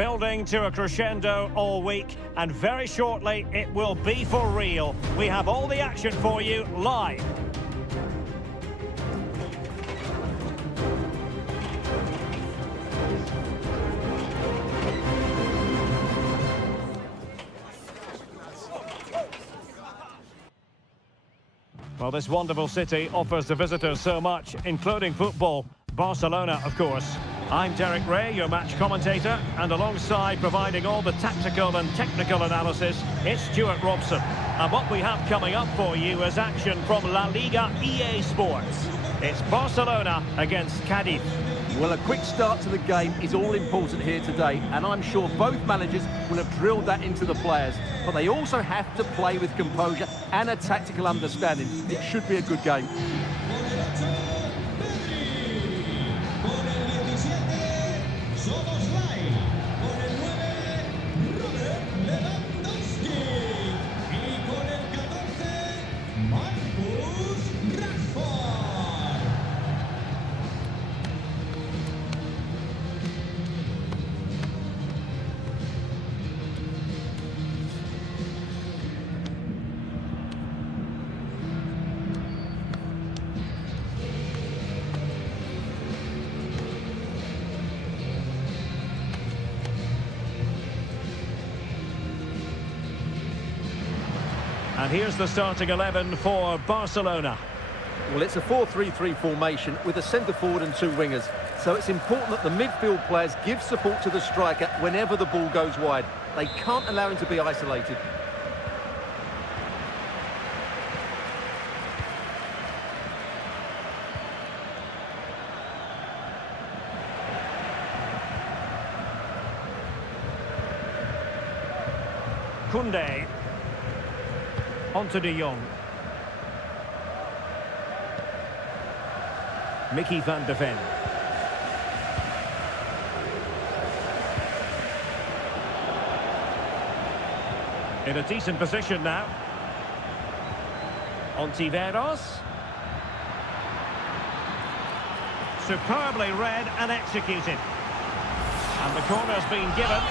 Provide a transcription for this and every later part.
building to a crescendo all week, and very shortly it will be for real. We have all the action for you live. Well, this wonderful city offers the visitors so much, including football. Barcelona, of course. I'm Derek Ray, your match commentator, and alongside providing all the tactical and technical analysis, it's Stuart Robson. And what we have coming up for you is action from La Liga EA Sports. It's Barcelona against Cadiz. Well, a quick start to the game is all important here today, and I'm sure both managers will have drilled that into the players. But they also have to play with composure and a tactical understanding. It should be a good game. And here's the starting 11 for Barcelona. Well, it's a 4-3-3 formation with a centre-forward and two wingers. So it's important that the midfield players give support to the striker whenever the ball goes wide. They can't allow him to be isolated. Koundé. Onto De Jong. Mickey van de Ven. In a decent position now. Ontiveros. Superbly read and executed. And the corner's been given.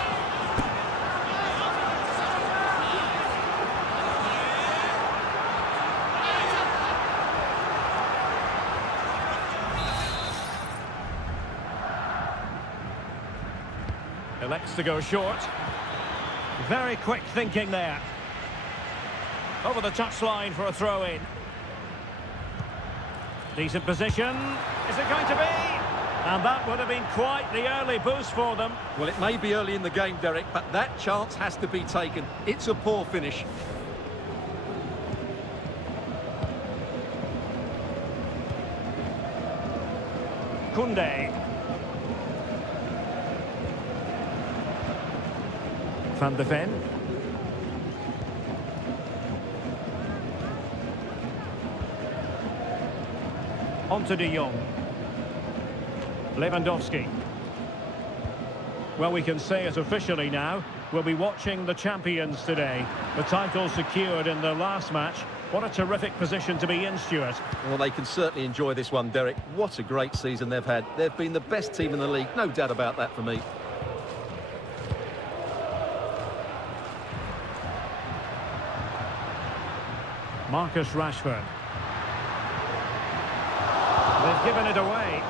Elects to go short. Very quick thinking there. Over the touchline for a throw-in. Decent position. Is it going to be? And that would have been quite the early boost for them. Well, it may be early in the game, Derek, but that chance has to be taken. It's a poor finish. Koundé. Van de Ven. Onto De Jong. Lewandowski. Well, we can say it officially now. We'll be watching the champions today. The title secured in the last match. What a terrific position to be in, Stuart. Well, they can certainly enjoy this one, Derek. What a great season they've had. They've been the best team in the league. No doubt about that for me. Marcus Rashford. They've given it away.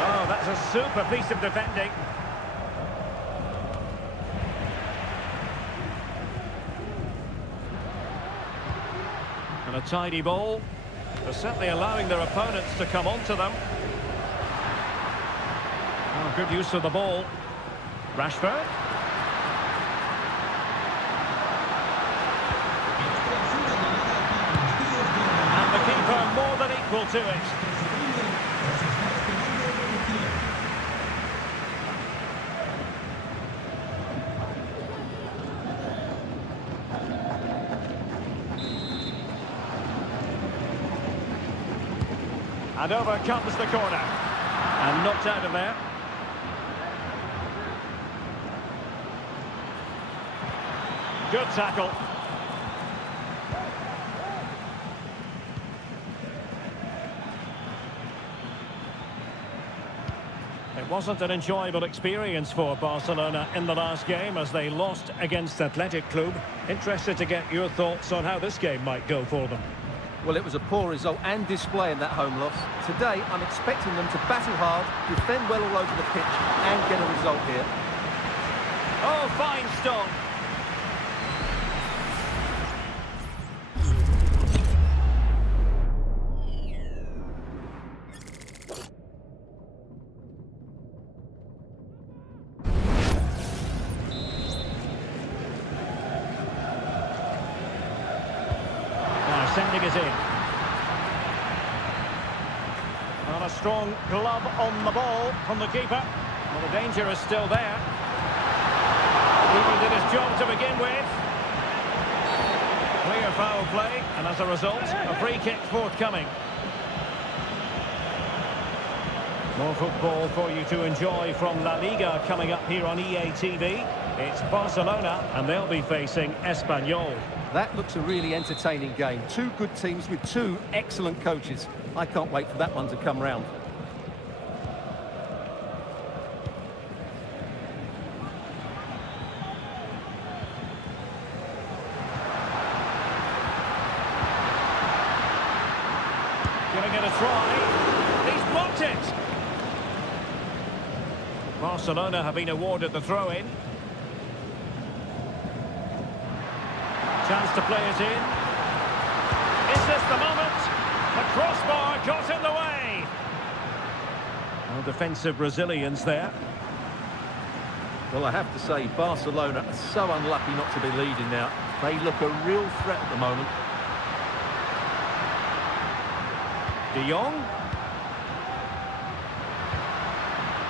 Oh, that's a super piece of defending. And a tidy ball. They're certainly allowing their opponents to come onto them. Oh, good use of the ball. Rashford. And the keeper more than equal to it. And over comes the corner. And knocked out of there. Good tackle. It wasn't an enjoyable experience for Barcelona in the last game as they lost against Athletic Club. Interested to get your thoughts on how this game might go for them. Well, it was a poor result and display in that home loss. Today, I'm expecting them to battle hard, defend well all over the pitch and get a result here. Oh, fine stop. Sending it in. And a strong glove on the ball from the keeper. Well, the danger is still there. Keeper did his job to begin with. Clear foul play, and as a result, a free kick forthcoming. More football for you to enjoy from La Liga coming up here on EA TV. It's Barcelona, and they'll be facing Espanyol. That looks a really entertaining game. Two good teams with two excellent coaches. I can't wait for that one to come round. Giving it a try. He's blocked it. Barcelona have been awarded the throw-in. Chance to play it in. Is this the moment? The crossbar got in the way. Well, defensive resilience there. Well, I have to say, Barcelona are so unlucky not to be leading now. They look a real threat at the moment. De Jong.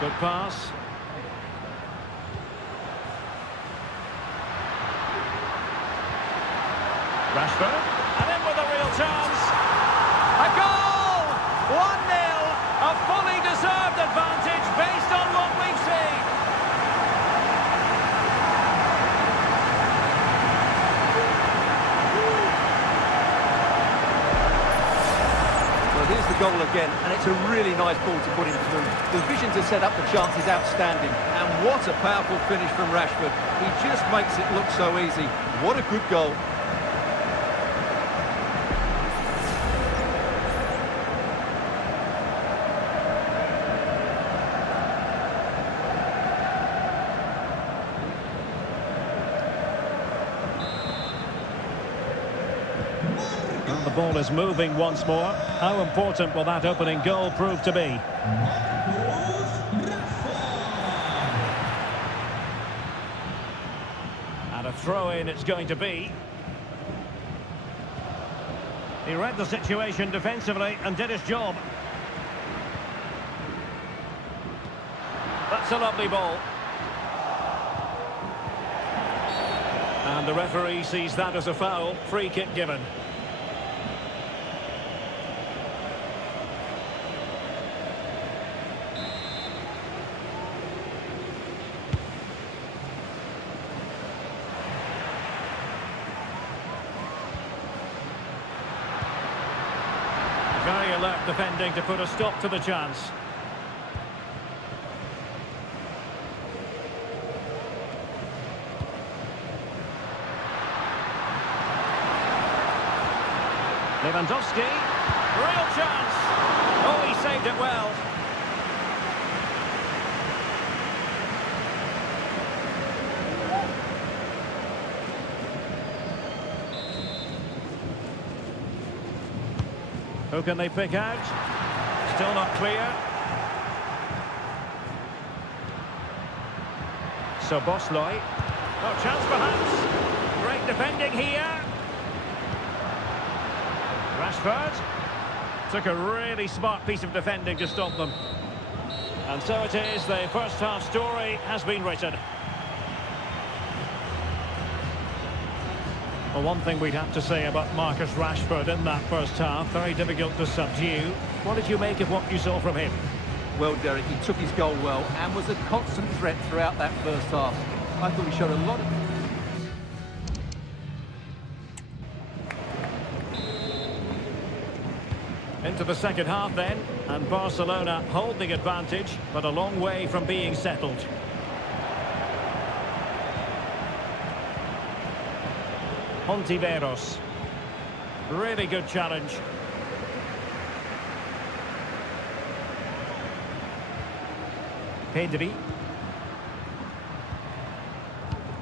Good pass. Rashford, and in with a real chance. A goal! 1-0, a fully deserved advantage based on what we've seen. Well, here's the goal again, and it's a really nice ball to put him through. The vision to set up the chance is outstanding, and what a powerful finish from Rashford. He just makes it look so easy. What a good goal. Well, the ball is moving once more. How important will that opening goal prove to be? And a throw-in it's going to be. He read the situation defensively and did his job. That's a lovely ball. And the referee sees that as a foul. Free kick given. Very alert defending to put a stop to the chance. Lewandowski, real chance. Oh, he saved it well. Who can they pick out? Still not clear. So Bosley. Oh, chance perhaps. Great defending here. Rashford took a really smart piece of defending to stop them. And so it is, the first half story has been written. Well, one thing we'd have to say about Marcus Rashford in that first half, very difficult to subdue. What did you make of what you saw from him? Well, Derek, he took his goal well and was a constant threat throughout that first half. I thought he showed a lot of... to the second half then, and Barcelona hold the advantage, but a long way from being settled. Ontiveros. Really good challenge. Pedri.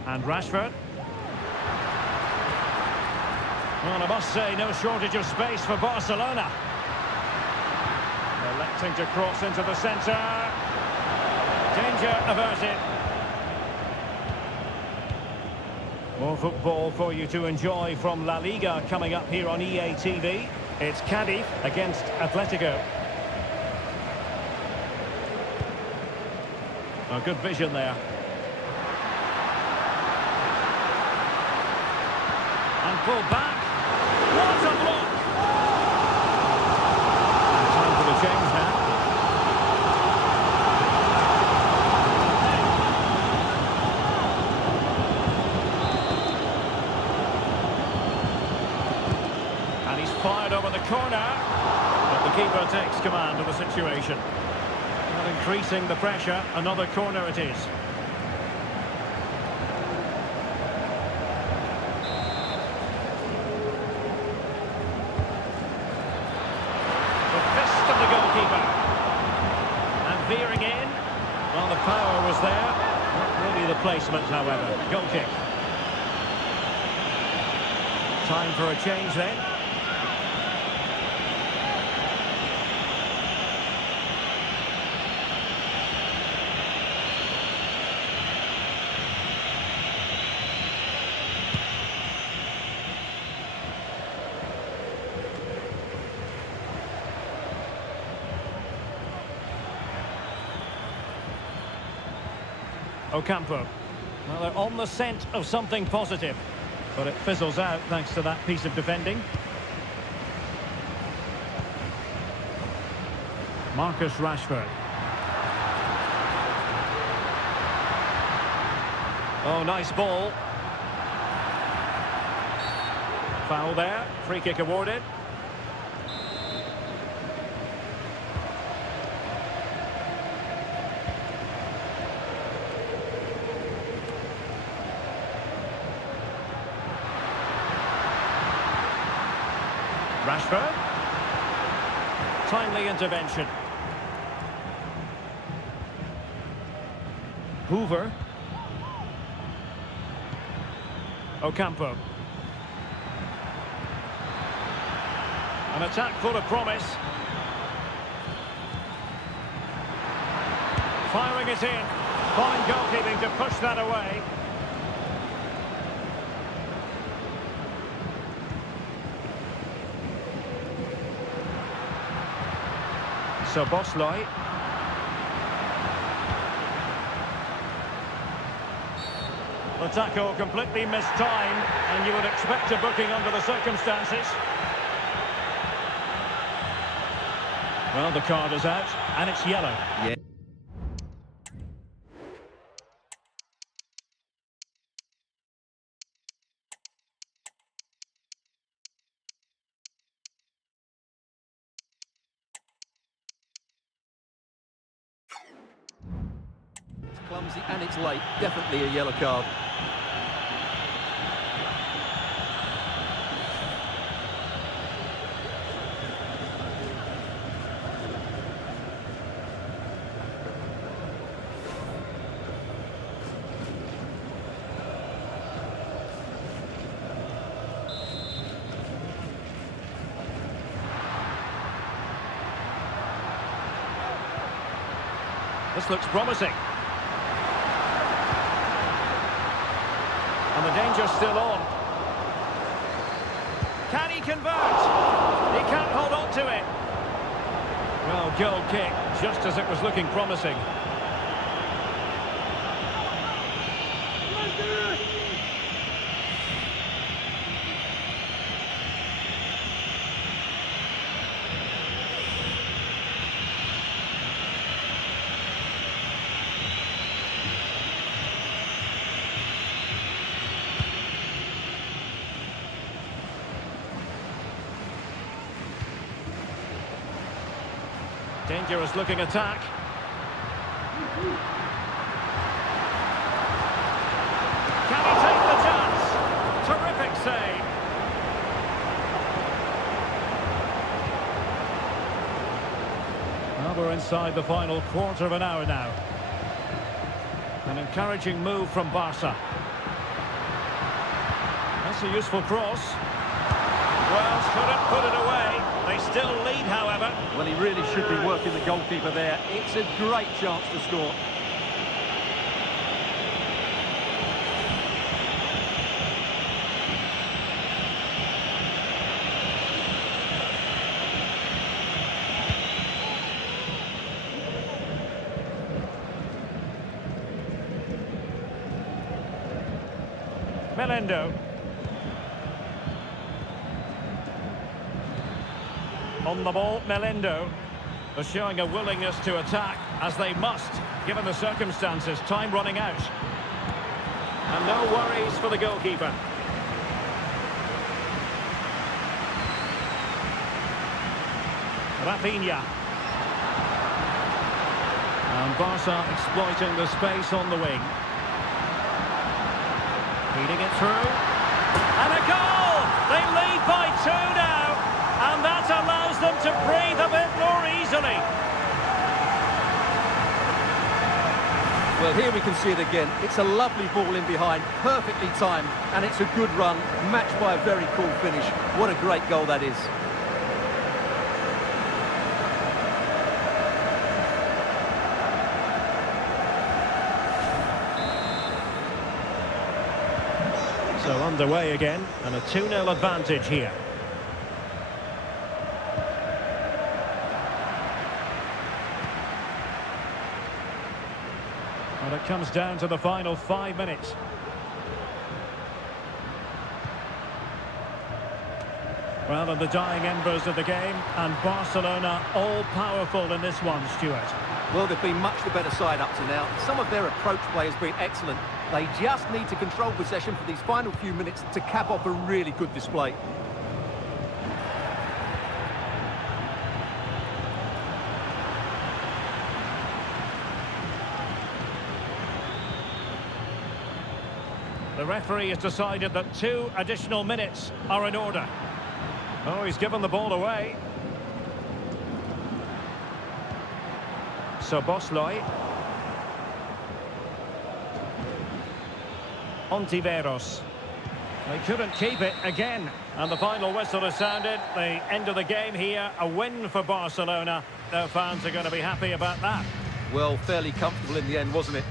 And Rashford. Well, I must say, no shortage of space for Barcelona. Electing to cross into the centre. Danger averted. More football for you to enjoy from La Liga coming up here on EA TV. It's Cadiz against Atletico. Oh, good vision there. And pulled back. What a block! Time for the change now. And he's fired over the corner. But the keeper takes command of the situation. Not increasing the pressure. Another corner it is. And veering in. Well, the power was there. Not really the placement, however. Goal kick. Time for a change then. Ocampo. Well, they're on the scent of something positive, but it fizzles out thanks to that piece of defending. Marcus Rashford. Oh, nice ball. Foul there. Free kick awarded. Rashford. Timely intervention. Hoover. Ocampo. An attack full of promise. Firing it in. Fine goalkeeping to push that away. So Bosley. The tackle completely mistimed, and you would expect a booking under the circumstances. Well, the card is out, and it's yellow. Yeah. Clumsy and it's late. Definitely a yellow card. This looks promising. And the danger's still on. Can he convert? He can't hold on to it. Well, goal kick, just as it was looking promising. dangerous looking attack. Can he take the chance? Terrific save. Well, we're inside the final quarter of an hour now. An encouraging move from Barca. That's a useful cross. Well, couldn't put it away. They still lead, however. Well, he really should be working the goalkeeper there. It's a great chance to score. Melendo. On the ball, Melendo. They're showing a willingness to attack, as they must, given the circumstances. Time running out. And no worries for the goalkeeper. Rafinha. And Barca exploiting the space on the wing. Feeding it through. And a goal! They lead by 2 now. And that allows them to breathe a bit more easily. Well, here we can see it again. It's a lovely ball in behind, perfectly timed, and it's a good run, matched by a very cool finish. What a great goal that is. So underway again, and a 2-0 advantage here. And it comes down to the final 5 minutes. Well, in the dying embers of the game, and Barcelona all-powerful in this one, Stuart. Well, they've been much the better side up to now. Some of their approach play has been excellent. They just need to control possession for these final few minutes to cap off a really good display. The referee has decided that 2 additional minutes are in order. Oh, he's given the ball away. So Bosley. Ontiveros. They couldn't keep it again. And the final whistle has sounded. The end of the game here. A win for Barcelona. Their fans are going to be happy about that. Well, fairly comfortable in the end, wasn't it?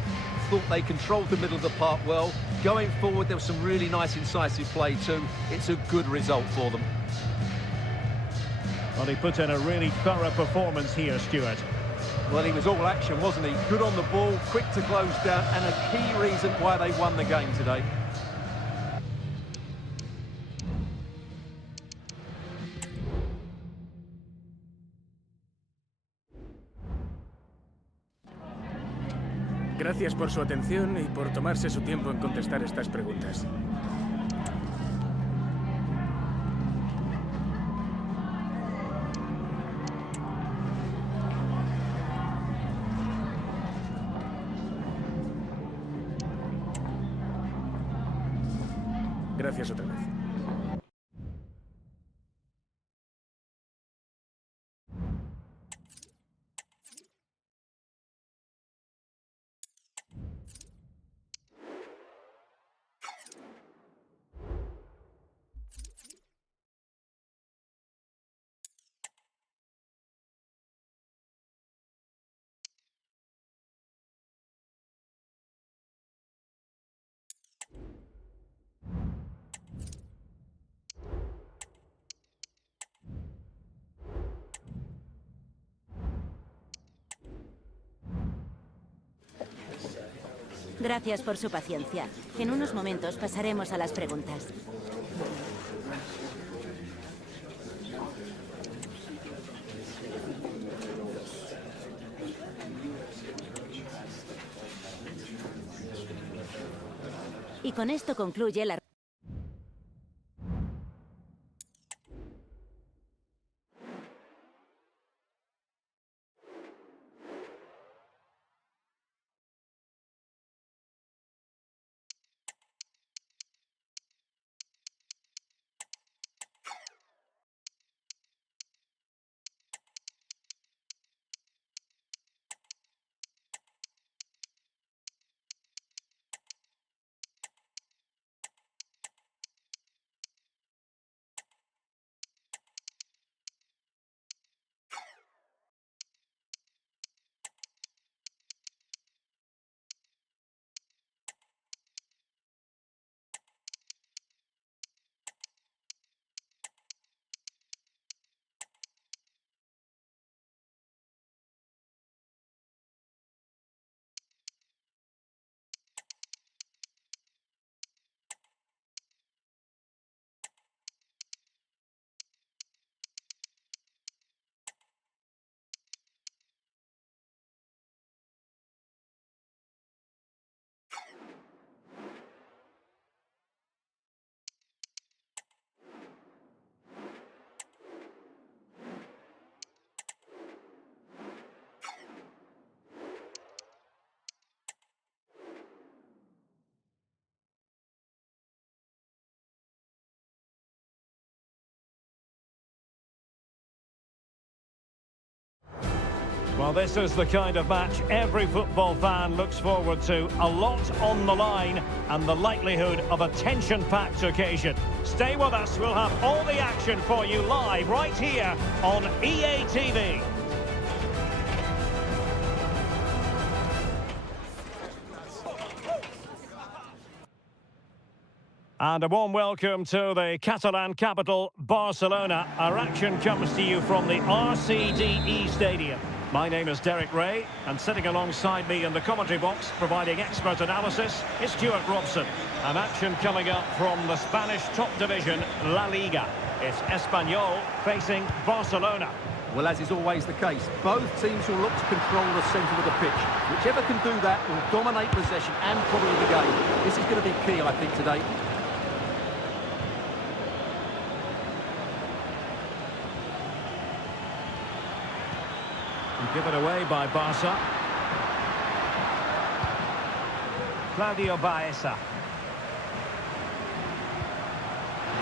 Thought they controlled the middle of the park well. Going forward, there was some really nice incisive play too. It's a good result for them. Well, he put in a really thorough performance here, Stuart. Well, he was all action, wasn't he? Good on the ball, quick to close down, and a key reason why they won the game today. Gracias por su atención y por tomarse su tiempo en contestar estas preguntas. Gracias otra vez. Gracias por su paciencia. En unos momentos pasaremos a las preguntas. Y con esto concluye la... Well, this is the kind of match every football fan looks forward to. A lot on the line and the likelihood of a tension-packed occasion. Stay with us, we'll have all the action for you live right here on EA TV. And a warm welcome to the Catalan capital, Barcelona. Our action comes to you from the RCDE Stadium. My name is Derek Ray, and sitting alongside me in the commentary box, providing expert analysis, is Stuart Robson. An action coming up from the Spanish top division, La Liga. It's Espanyol facing Barcelona. Well, as is always the case, both teams will look to control the centre of the pitch. Whichever can do that will dominate possession and probably the game. This is going to be key, I think, today. Given away by Barca. Claudio Baeza.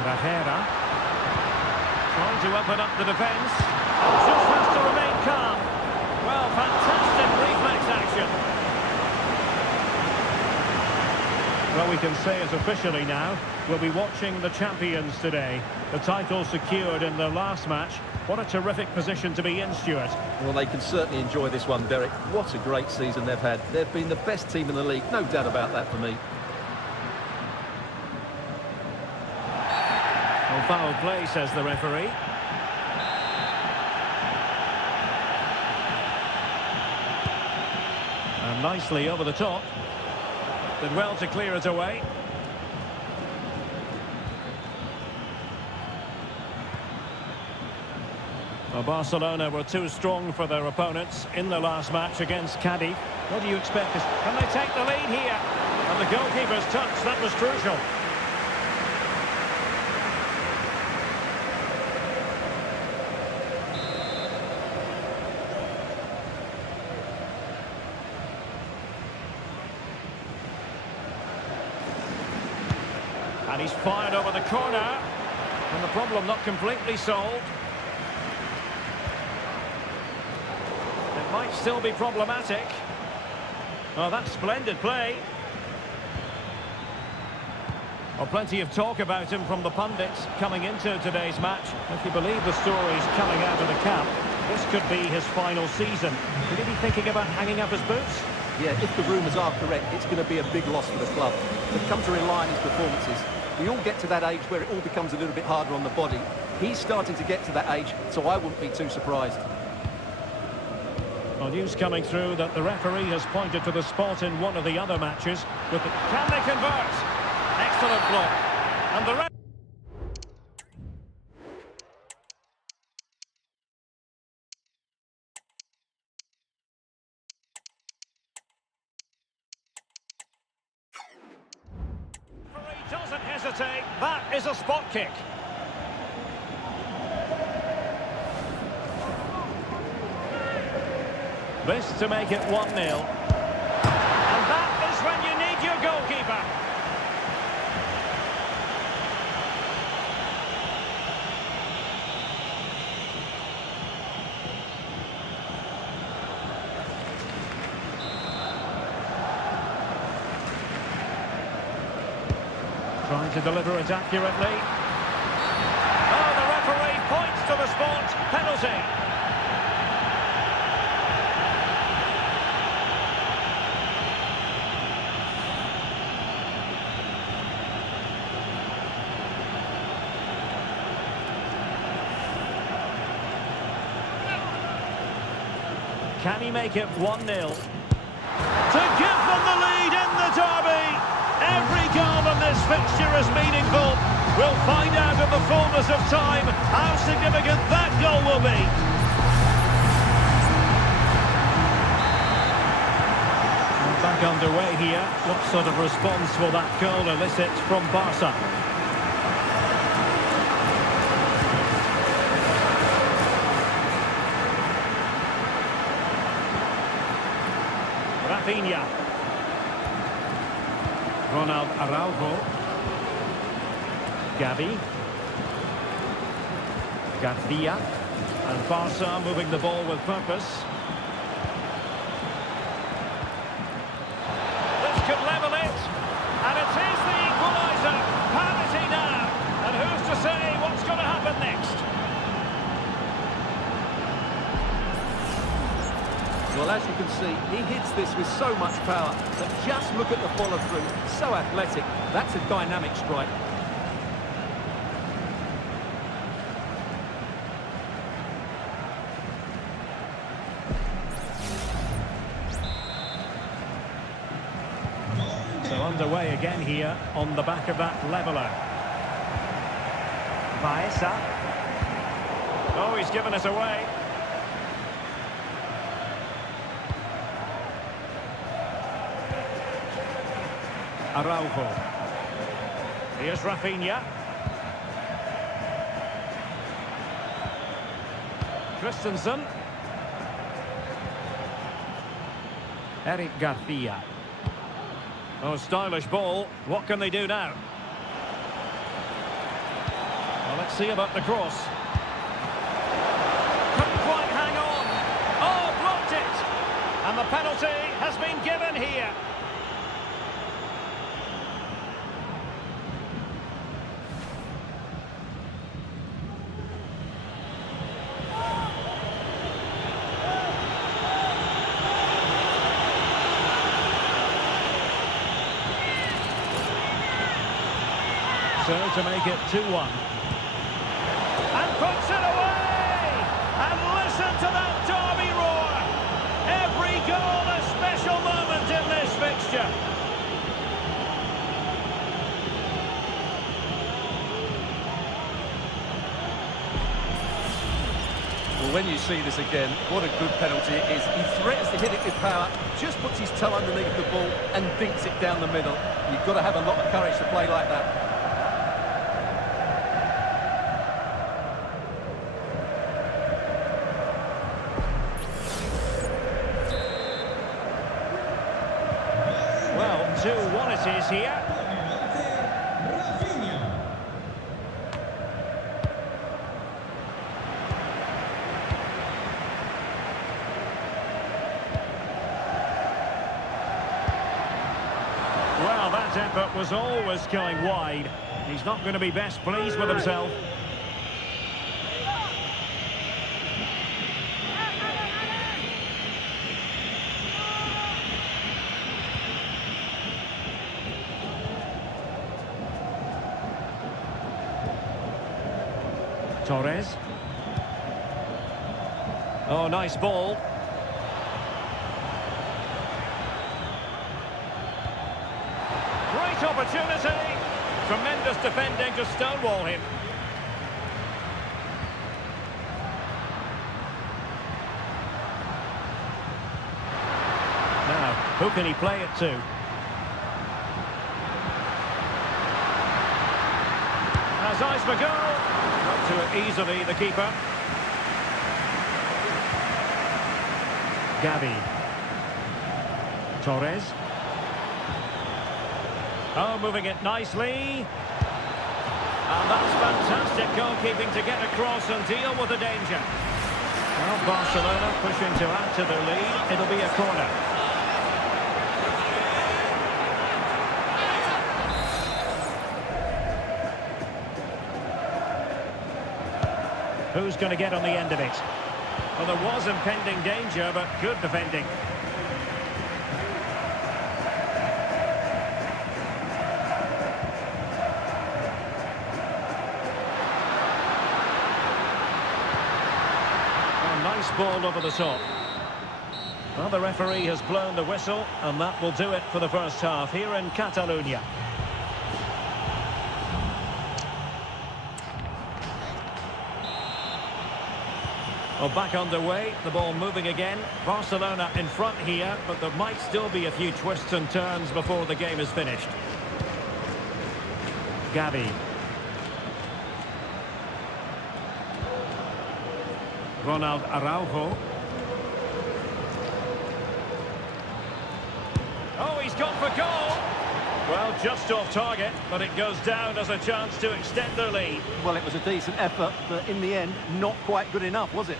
Grajera. Trying to open up the defence. Just has to remain calm. Well, fantastic reflex action. Well, we can say it officially now. We'll be watching the champions today. The title secured in their last match. What a terrific position to be in, Stuart. Well, they can certainly enjoy this one, Derek. What a great season they've had. They've been the best team in the league, no doubt about that for me. Well, foul play, says the referee. And nicely over the top. Did well to clear it away. Well, Barcelona were too strong for their opponents in the last match against Cadiz. What do you expect? Can they take the lead here? And the goalkeeper's touch, that was crucial. And he's fired over the corner. And the problem not completely solved. Might still be problematic. Oh, that's splendid play. Well, plenty of talk about him from the pundits coming into today's match. If you believe the stories coming out of the camp, this could be his final season. Could he be thinking about hanging up his boots? Yeah, if the rumours are correct, it's going to be a big loss for the club. They've come to rely on his performances. We all get to that age where it all becomes a little bit harder on the body. He's starting to get to that age, so I wouldn't be too surprised. Well, news coming through that the referee has pointed to the spot in one of the other matches. Can they convert? Excellent block. And the referee doesn't hesitate. That is a spot kick. This to make it 1-0. And that is when you need your goalkeeper. Trying to deliver it accurately. Oh, the referee points to the spot. Penalty. Can he make it 1-0? To give them the lead in the derby! Every goal in this fixture is meaningful. We'll find out in the fullness of time how significant that goal will be. Back underway here. What sort of response will that goal elicit from Barca? Rafinha. Ronald Araujo. Gavi. Garcia. And Barca moving the ball with purpose. as you can see, he hits this with so much power that just look at the follow-through. So athletic. That's a dynamic strike. So underway again here on the back of that leveller. Baeza. Oh, he's given us away. Araujo. Here's Rafinha. Christensen. Eric Garcia. Oh, stylish ball. What can they do now? Well, let's see about the cross. Couldn't quite hang on. Oh, blocked it. And the penalty has been given here. So to make it 2-1. And puts it away! And listen to that derby roar! Every goal a special moment in this fixture. Well, when you see this again, what a good penalty it is. He threatens to hit it with power, just puts his toe underneath the ball and dinks it down the middle. You've got to have a lot of courage to play like that. Well, 2-1 it is here. Well, that effort was always going wide. He's not going to be best pleased with himself. Torres. Oh, nice ball. Great opportunity. Tremendous defending to stonewall him. Now, who can he play it to? Has eyes for goal. Got to it easily, the keeper. Gavi. Torres. Oh, moving it nicely. And that's fantastic goalkeeping to get across and deal with the danger. Well, Barcelona pushing to add to their lead. It'll be a corner. Who's going to get on the end of it? Well, there was impending danger, but good defending. Oh, nice ball over the top. Well, the referee has blown the whistle, and that will do it for the first half here in Catalonia. Well, back underway, the ball moving again. Barcelona in front here, but there might still be a few twists and turns before the game is finished. Gavi. Ronald Araujo. Oh, he's gone for goal! Well, just off target, but it goes down as a chance to extend their lead. Well, it was a decent effort, but in the end, not quite good enough, was it?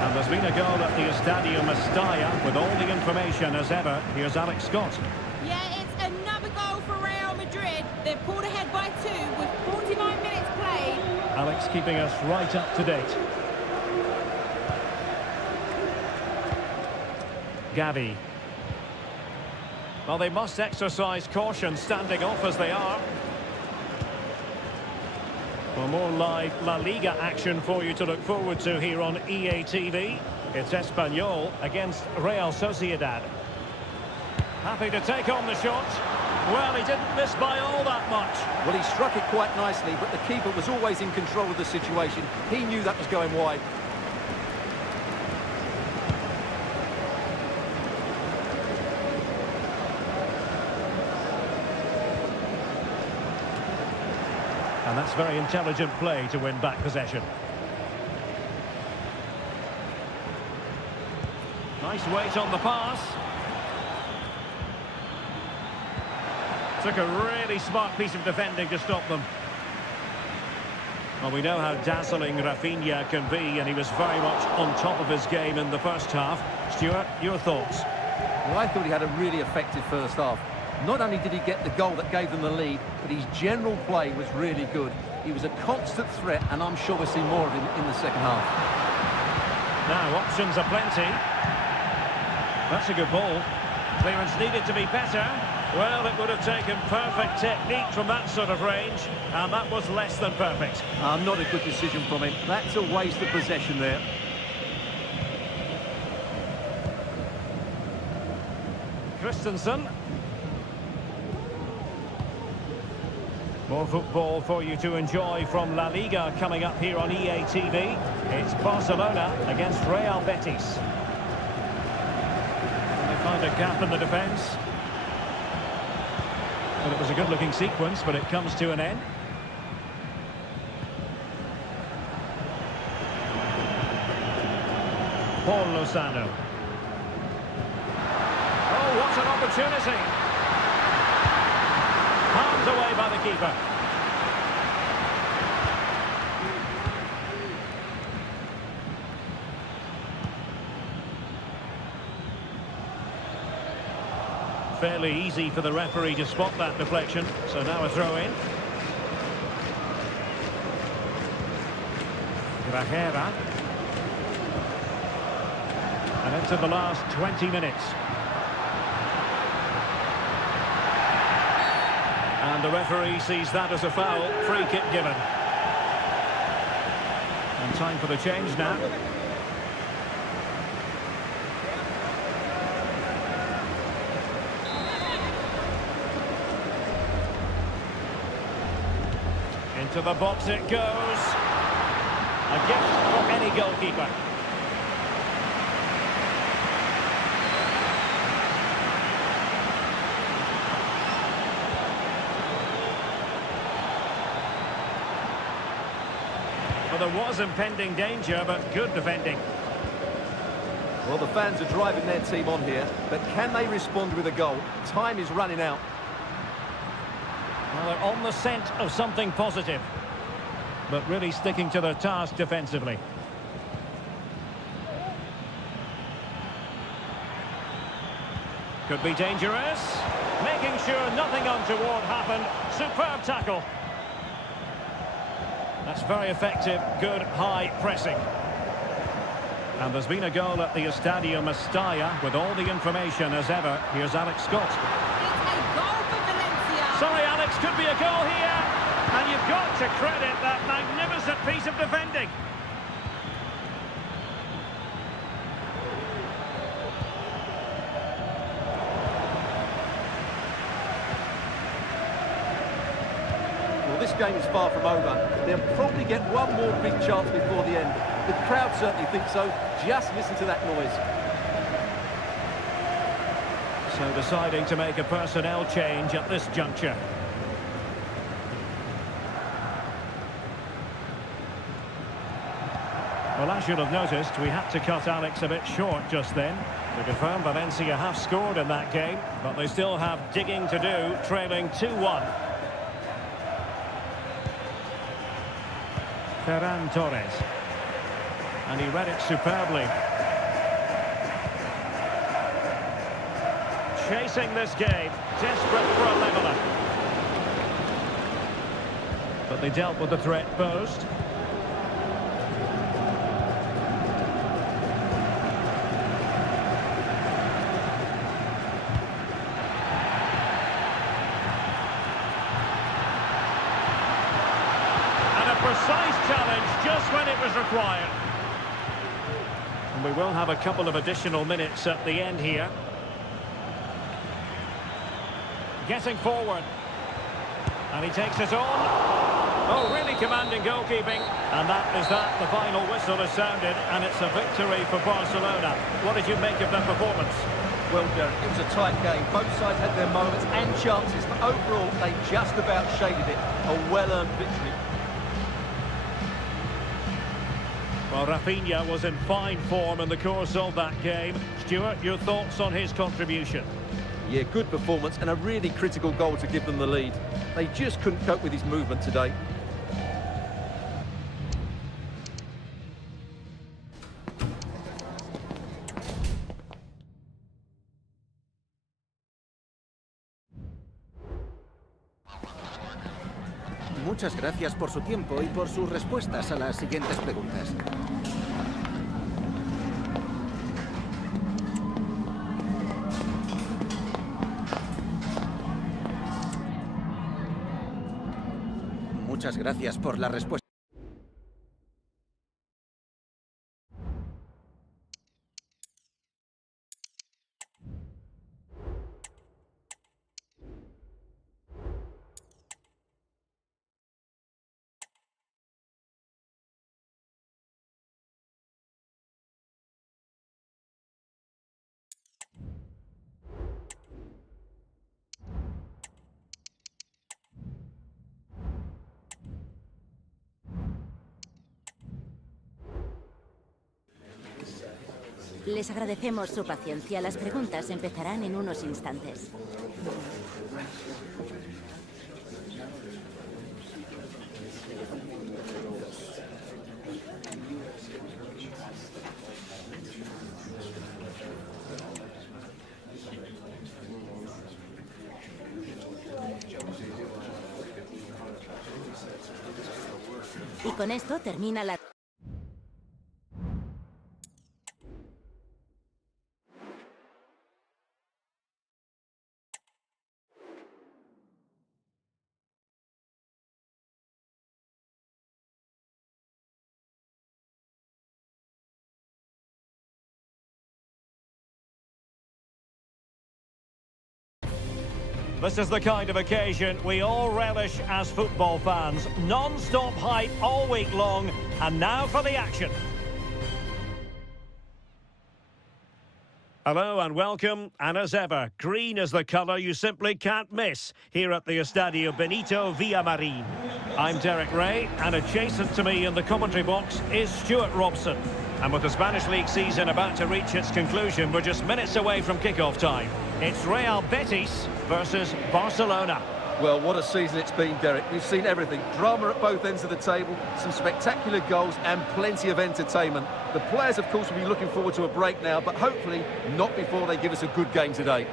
And there's been a goal at the Estadio Mestalla with all the information as ever. Here's Alex Scott. Yeah, it's another goal for Real Madrid. highlights keeping us right up to date. Gavi. Well, they must exercise caution standing off as they are. For more live La Liga action for you to look forward to here on EA TV. It's Espanyol against Real Sociedad. Happy to take on the shot. Well, he didn't miss by all that much. Well, he struck it quite nicely, but the keeper was always in control of the situation. He knew that was going wide. And that's very intelligent play to win back possession. Nice weight on the pass. Took a really smart piece of defending to stop them. Well, we know how dazzling Rafinha can be, and he was very much on top of his game in the first half. Stuart, your thoughts? Well, I thought he had a really effective first half. Not only did he get the goal that gave them the lead, but his general play was really good. He was a constant threat, and I'm sure we'll see more of him in the second half. Now, options are plenty. That's a good ball. Clearance needed to be better. Well, it would have taken perfect technique from that sort of range, and that was less than perfect. Not a good decision from him. That's a waste of possession there. Christensen. More football for you to enjoy from La Liga coming up here on EA TV. It's Barcelona against Real Betis. And they find a gap in the defence. Well, it was a good-looking sequence, but it comes to an end. Paul Lozano. Oh, what an opportunity! Palmed away by the keeper. Fairly easy for the referee to spot that deflection, so now a throw-in. Grajera. And into the last 20 minutes. And the referee sees that as a foul. Free kick given. And time for the change now. Into the box it goes. A gift for any goalkeeper. Well, there was impending danger, but good defending. Well, the fans are driving their team on here, but can they respond with a goal? Time is running out. Well, they're on the scent of something positive, but really sticking to their task defensively. Could be dangerous. Making sure nothing untoward happened. Superb tackle. That's very effective, good high pressing. And there's been a goal at the Estadio Mestalla with all the information as ever. Here's Alex Scott. It's a goal for Valencia. Sorry, Alex, could be a goal here. And you've got to credit that magnificent piece of defending. Well, this game is far from over. They'll probably get one more big chance before the end. The crowd certainly think so. Just listen to that noise. So deciding to make a personnel change at this juncture. Well, as you'll have noticed, we had to cut Alex a bit short just then. To confirm, Valencia have scored in that game, but they still have digging to do, trailing 2-1. Ferran Torres. And he read it superbly. Chasing this game, desperate for a leveller. But they dealt with the threat posed. precise challenge just when it was required. And we will have a couple of additional minutes at the end here. Getting forward. And he takes it on. Oh, really commanding goalkeeping. And that is that. The final whistle has sounded, and it's a victory for Barcelona. What did you make of that performance? Well, Derek, it was a tight game. Both sides had their moments and chances, but overall, they just about shaded it. A well-earned victory. Well, Rafinha was in fine form in the course of that game. Stuart, your thoughts on his contribution? Yeah, good performance and a really critical goal to give them the lead. They just couldn't cope with his movement today. Muchas gracias por su tiempo y por sus respuestas a las siguientes preguntas. Muchas gracias por la respuesta. Les agradecemos su paciencia. Las preguntas empezarán en unos instantes. Y con esto termina la... This is the kind of occasion we all relish as football fans. Non-stop hype all week long, and now for the action. Hello and welcome, and as ever, green is the colour you simply can't miss here at the Estadio Benito Villamarín. I'm Derek Ray, and adjacent to me in the commentary box is Stuart Robson. And with the Spanish League season about to reach its conclusion, we're just minutes away from kick-off time. It's Real Betis versus Barcelona. Well, what a season it's been, Derek. We've seen everything. Drama at both ends of the table, some spectacular goals and plenty of entertainment. The players, of course, will be looking forward to a break now, but hopefully not before they give us a good game today.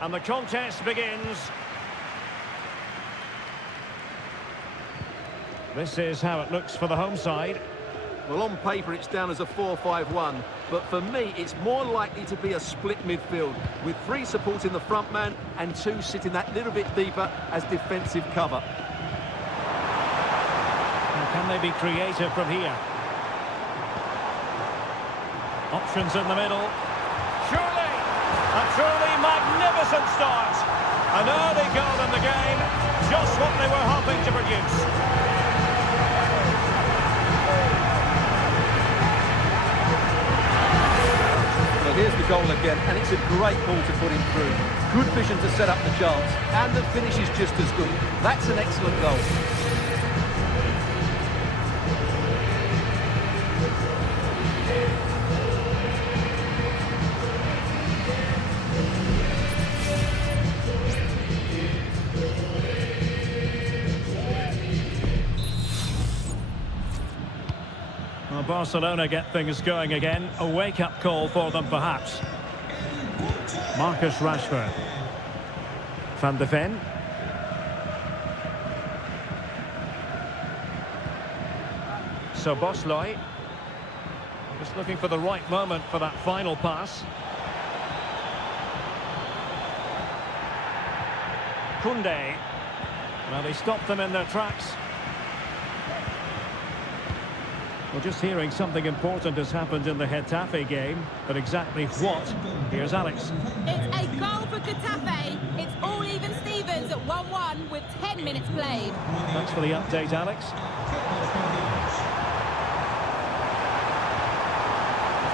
And the contest begins. This is how it looks for the home side. Well, on paper, it's down as a 4-5-1, but for me, it's more likely to be a split midfield, with 3 supporting the front man and 2 sitting that little bit deeper as defensive cover. And can they be creative from here? Options in the middle. Surely! A truly magnificent start. An early goal in the game, just what they were hoping to produce. Well, here's the goal again, and it's a great ball to put him through. Good vision to set up the chance, and the finish is just as good. That's an excellent goal. Barcelona get things going again. A wake-up call for them, perhaps. Marcus Rashford. Van de Ven. So Bosley. Just looking for the right moment for that final pass. Koundé. Well, they stopped them in their tracks. Well, just hearing something important has happened in the Getafe game, but exactly what? Here's Alex. It's a goal for Getafe. It's all even Stevens at 1-1 with 10 minutes played. Thanks for the update, Alex.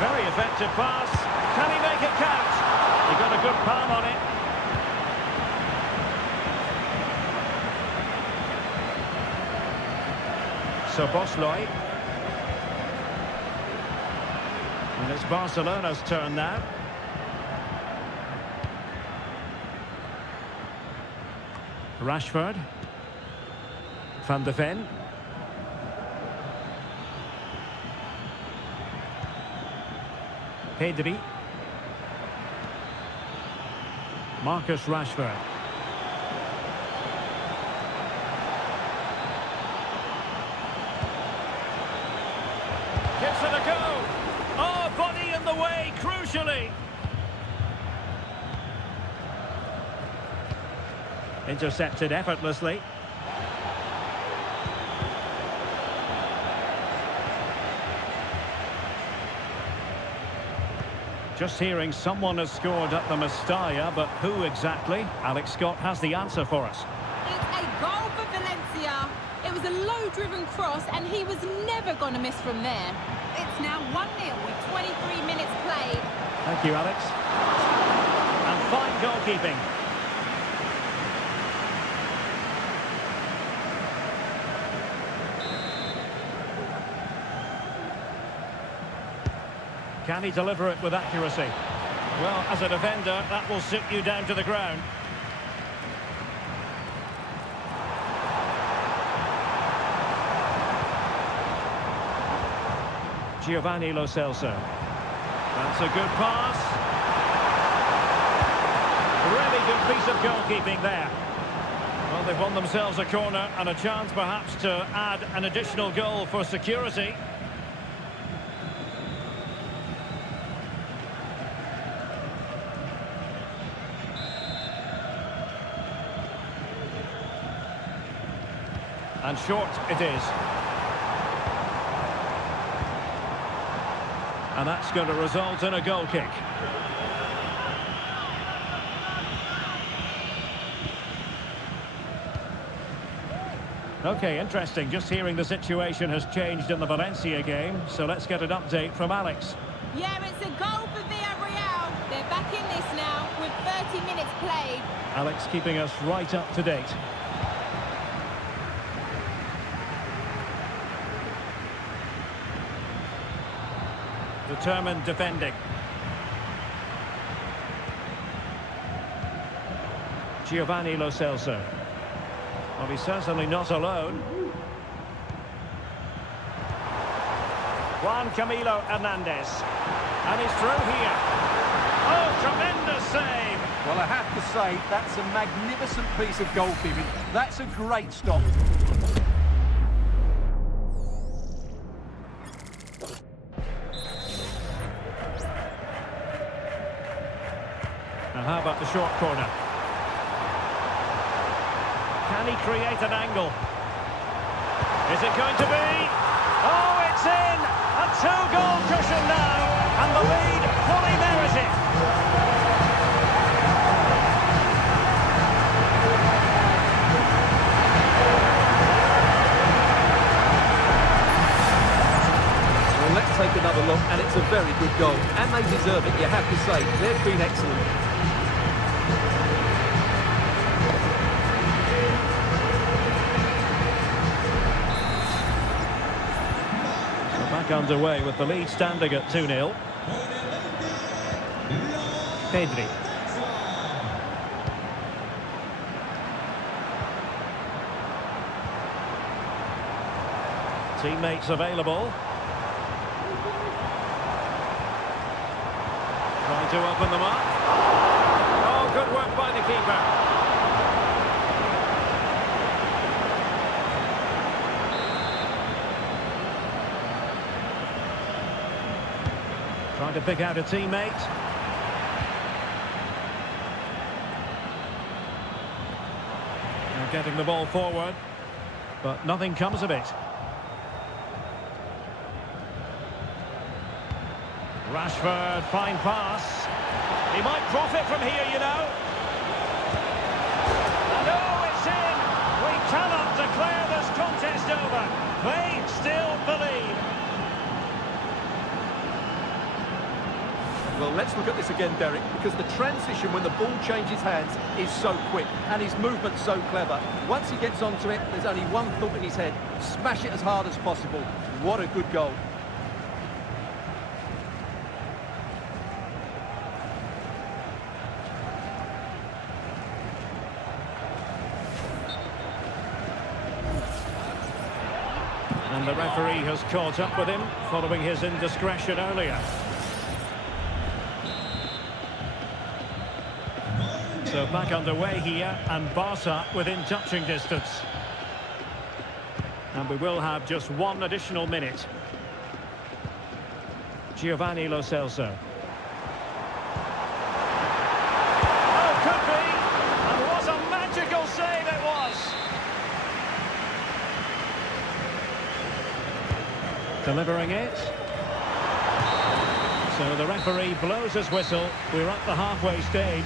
Very effective pass. Can he make it count? He got a good palm on it. So Bosley. And it's Barcelona's turn now. Rashford. Van de Ven. Pedri. Marcus Rashford. Gives it a go. Oh, body in the way, crucially. Intercepted effortlessly. Just hearing someone has scored at the Mestalla, but who exactly? Alex Scott has the answer for us. It's a goal for Valencia. It was a low-driven cross, and he was never going to miss from there. It's now 1-0 with 23 minutes played. Thank you, Alex. And fine goalkeeping. Can he deliver it with accuracy? Well, as a defender, that will sit you down to the ground. Giovanni Lo Celso. That's a good pass. Really good piece of goalkeeping there. Well, they've won themselves a corner and a chance perhaps to add an additional goal for security. And short it is. And that's going to result in a goal kick. Okay, interesting. Just hearing the situation has changed in the Valencia game. So let's get an update from Alex. Yeah, it's a goal for Villarreal. They're back in this now with 30 minutes played. Alex keeping us right up to date. Determined defending. Giovanni Lo Celso. Well, he's certainly not alone. Juan Camilo Hernandez. And he's through here. Oh, tremendous save! Well, I have to say, that's a magnificent piece of goalkeeping. That's a great stop. Now, how about the short corner? Can he create an angle? Is it going to be? Oh, it's in! A two-goal cushion now, and the lead fully merited. Well, let's take another look, and it's a very good goal. And they deserve it, you have to say. They've been excellent. Back underway with the lead standing at 2-0. Pedri. Teammates available. Trying to open them up. Oh, good work by the keeper. Trying to pick out a teammate. They're getting the ball forward, but nothing comes of it. Rashford, fine pass. He might profit from here, you know. And oh, it's in! We cannot declare this contest over. They still believe. Well, let's look at this again, Derek, because the transition when the ball changes hands is so quick and his movement's so clever. Once he gets onto it, there's only one thought in his head: smash it as hard as possible. What a good goal. And the referee has caught up with him following his indiscretion earlier. So back underway here, and Barca within touching distance. And we will have just one additional minute. Giovanni Lo Celso. Oh, could be! And what a magical save it was! Delivering it. So the referee blows his whistle. We're at the halfway stage.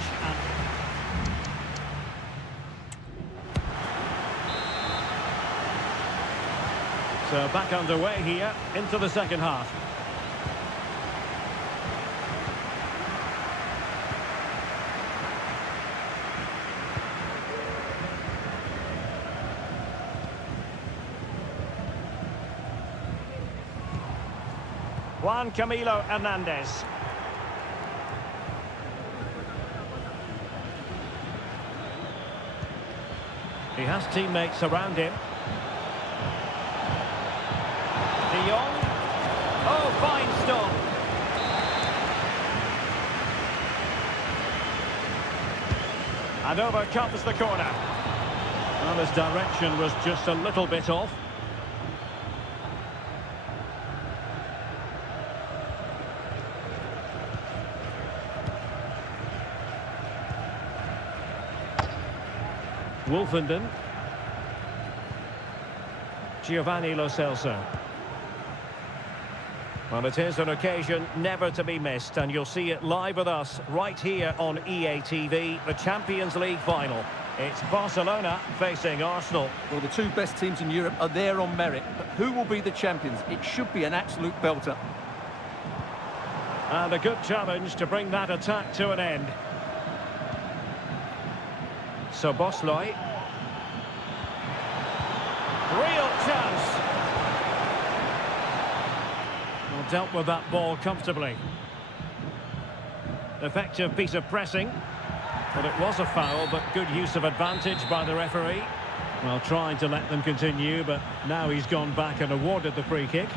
So back underway here into the second half. Juan Camilo Hernandez. He has teammates around him. De Jong. Oh, fine stop. And over comes the corner. Well, his direction was just a little bit off. Wolfenden. Giovanni Lo Celso. Well, it is an occasion never to be missed, and you'll see it live with us right here on EA TV, the Champions League final. It's Barcelona facing Arsenal. Well, the two best teams in Europe are there on merit, but who will be the champions? It should be an absolute belter. And a good challenge to bring that attack to an end. So Bosley. Real chance. Well, dealt with that ball comfortably. Effective piece of pressing. Well, it was a foul, but good use of advantage by the referee. Well, trying to let them continue, but now he's gone back and awarded the free kick.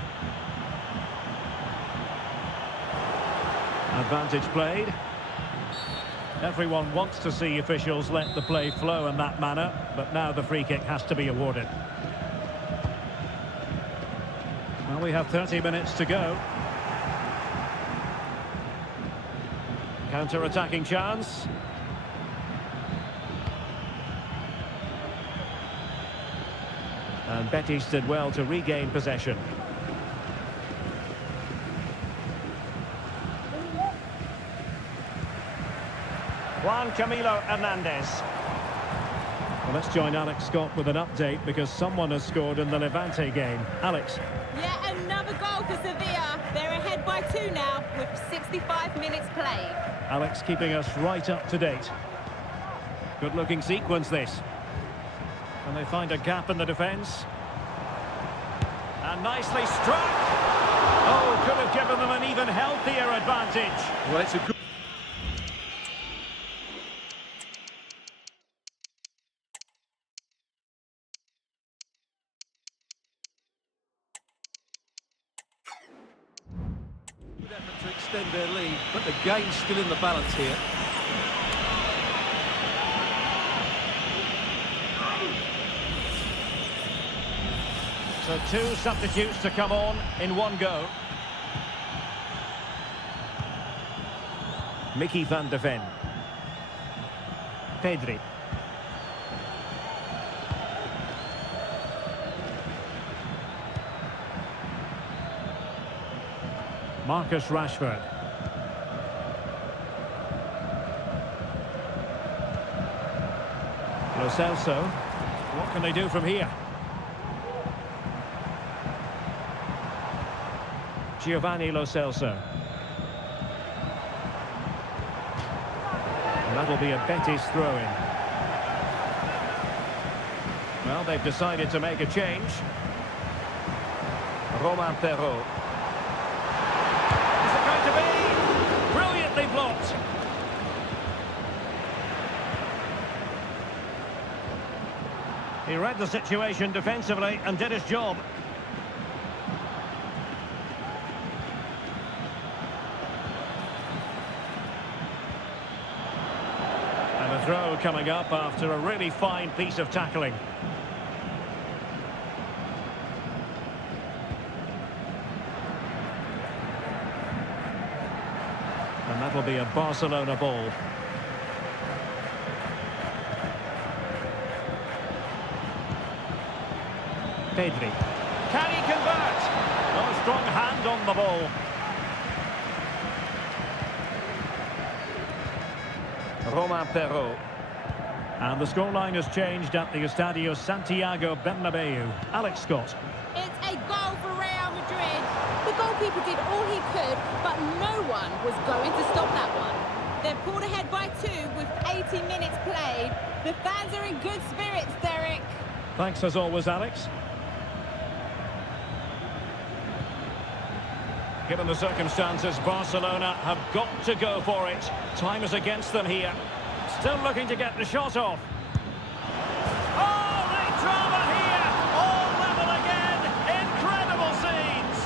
Advantage played. Everyone wants to see officials let the play flow in that manner, but now the free kick has to be awarded. Well, we have 30 minutes to go. Counter-attacking chance. And Betis did well to regain possession. Juan Camilo Hernandez. Well, let's join Alex Scott with an update because someone has scored in the Levante game. Alex. Yeah, another goal for Sevilla. They're ahead by 2 now with 65 minutes played. Alex keeping us right up to date. Good-looking sequence, this. And they find a gap in the defence. And nicely struck. Oh, could have given them an even healthier advantage. Well, it's a good... effort to extend their lead, but the game's still in the balance here. So 2 substitutes to come on in one go. Mickey van de Ven. Pedri. Marcus Rashford. Lo Celso. What can they do from here? Giovanni Lo Celso. And that'll be a Betis throw-in. Well, they've decided to make a change. Romain Perrault. Is it going to be? Brilliantly blocked. He read the situation defensively and did his job. And a throw coming up after a really fine piece of tackling. And that'll be a Barcelona ball. Pedri. Can he convert? Oh, strong hand on the ball. Romain Perrault. And the scoreline has changed at the Estadio Santiago Bernabeu. Alex Scott. It's a goal for Real Madrid. The goalkeeper did all he could, but no one was going to stop that one. They've pulled ahead by 2 with 80 minutes played. The fans are in good spirits, Derek. Thanks as always, Alex. Given the circumstances, Barcelona have got to go for it. Time is against them here. Still looking to get the shot off. Oh, late drama here. All level again. Incredible scenes.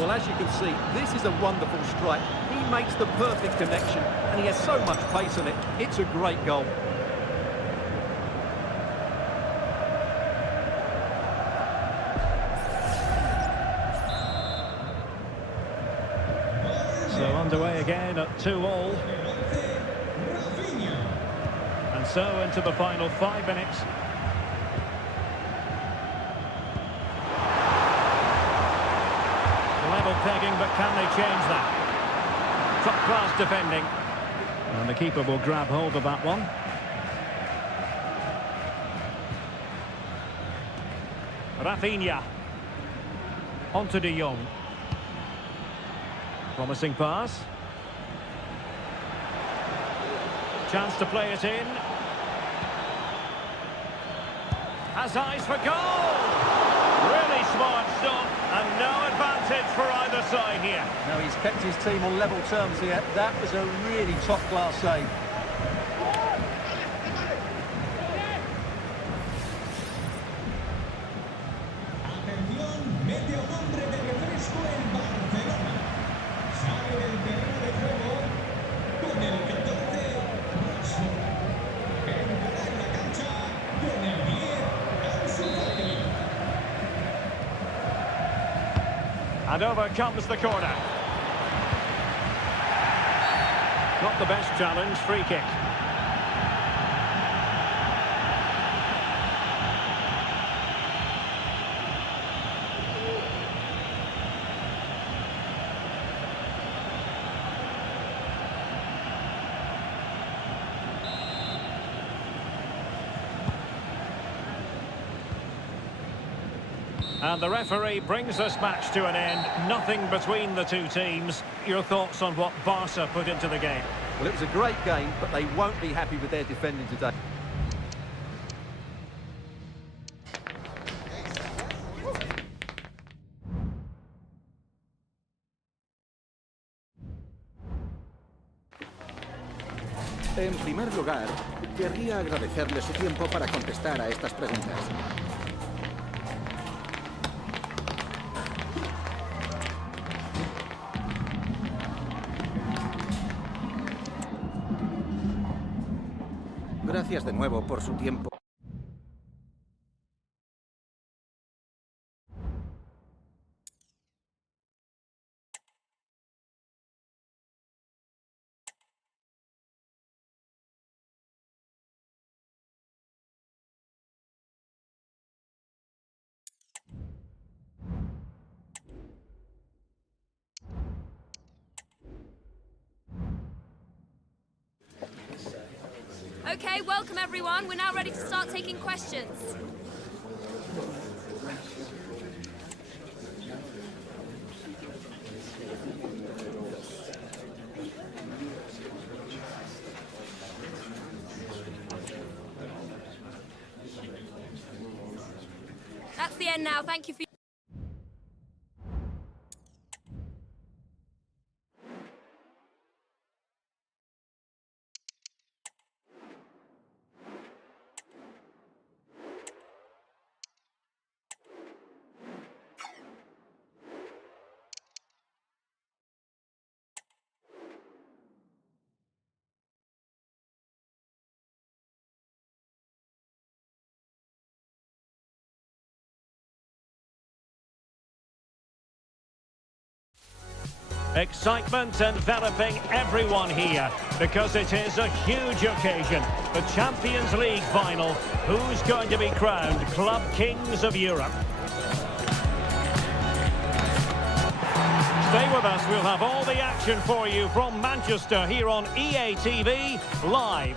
Well, as you can see, this is a wonderful strike. He makes the perfect connection, and he has so much pace on it. It's a great goal. So underway again at 2-2. And so into the final 5 minutes. Level pegging, but can they change that? Top-class defending. And the keeper will grab hold of that one. Rafinha. On to De Jong. Promising pass. Chance to play it in. Has eyes for goal. Really smart stop, and no advantage for either side here. Now he's kept his team on level terms here. That was a really top-class save. And over comes the corner. Not the best challenge, free kick. And the referee brings this match to an end. Nothing between the two teams. Your thoughts on what Barca put into the game? Well, it was a great game, but they won't be happy with their defending today. En primer lugar, querría agradecerle su tiempo para contestar a estas preguntas. Gracias de nuevo por su tiempo. Okay, welcome everyone. We're now ready to start taking questions. That's the end now. Thank you for Excitement enveloping everyone here because it is a huge occasion. The Champions League final. Who's going to be crowned Club Kings of Europe? Stay with us. We'll have all the action for you from Manchester here on EA TV Live.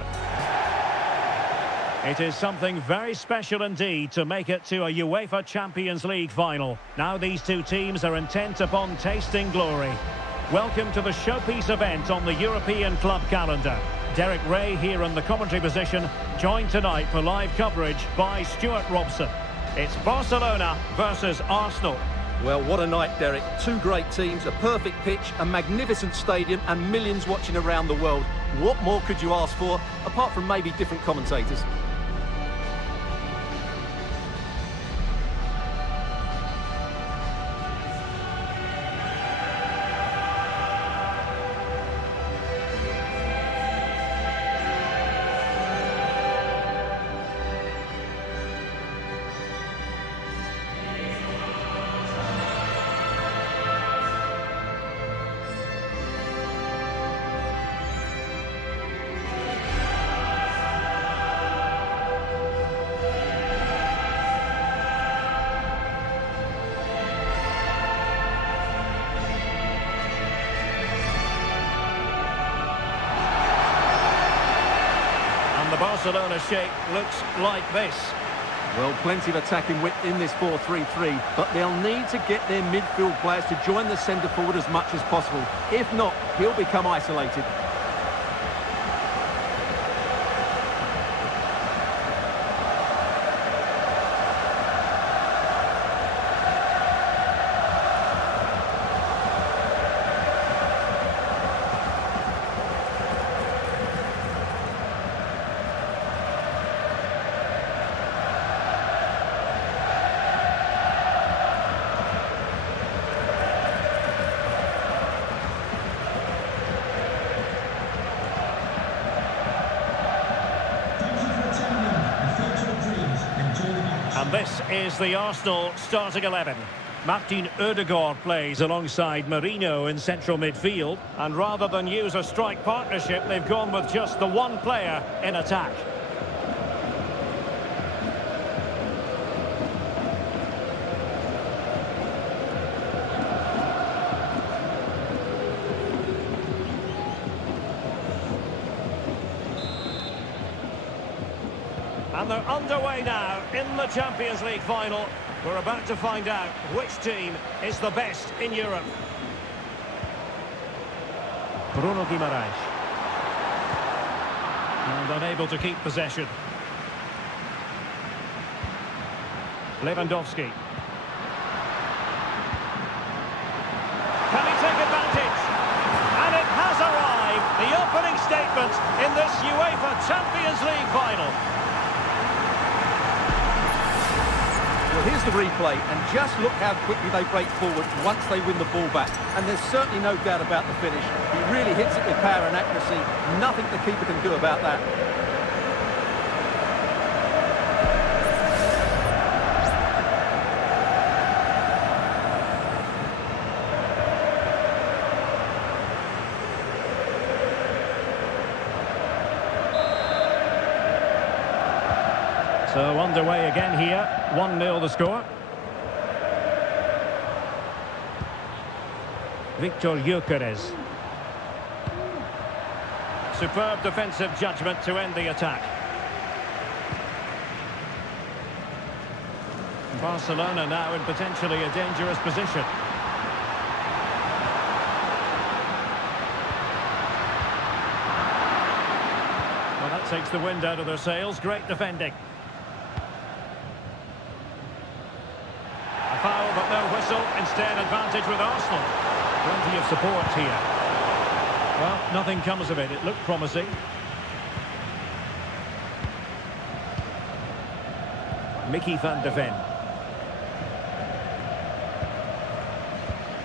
It is something very special indeed to make it to a UEFA Champions League final. Now these two teams are intent upon tasting glory. Welcome to the showpiece event on the European club calendar. Derek Ray here in the commentary position, joined tonight for live coverage by Stuart Robson. It's Barcelona versus Arsenal. Well, what a night, Derek. Two great teams, a perfect pitch, a magnificent stadium and millions watching around the world. What more could you ask for, apart from maybe different commentators? The Barcelona shape looks like this. Well, plenty of attacking width in this 4-3-3, but they'll need to get their midfield players to join the centre forward as much as possible. If not, he'll become isolated. And this is the Arsenal starting 11. Martin Ødegaard plays alongside Marino in central midfield. And rather than use a strike partnership, they've gone with just the one player in attack. And they're underway now in the Champions League final. We're about to find out which team is the best in Europe. Bruno Guimaraes. And unable to keep possession. Lewandowski. Can he take advantage? And it has arrived. The opening statement in this UEFA Champions League final. Well, here's the replay, and just look how quickly they break forward once they win the ball back. And there's certainly no doubt about the finish. He really hits it with power and accuracy. Nothing the keeper can do about that. So underway again here, 1-0 the score. Victor Gyökeres. Superb defensive judgment to end the attack. Barcelona now in potentially a dangerous position. Well, that takes the wind out of their sails. Great defending. A foul, but no whistle. Instead, advantage with Arsenal. Plenty of support here. Well, nothing comes of it. It looked promising. Mickey van de Ven.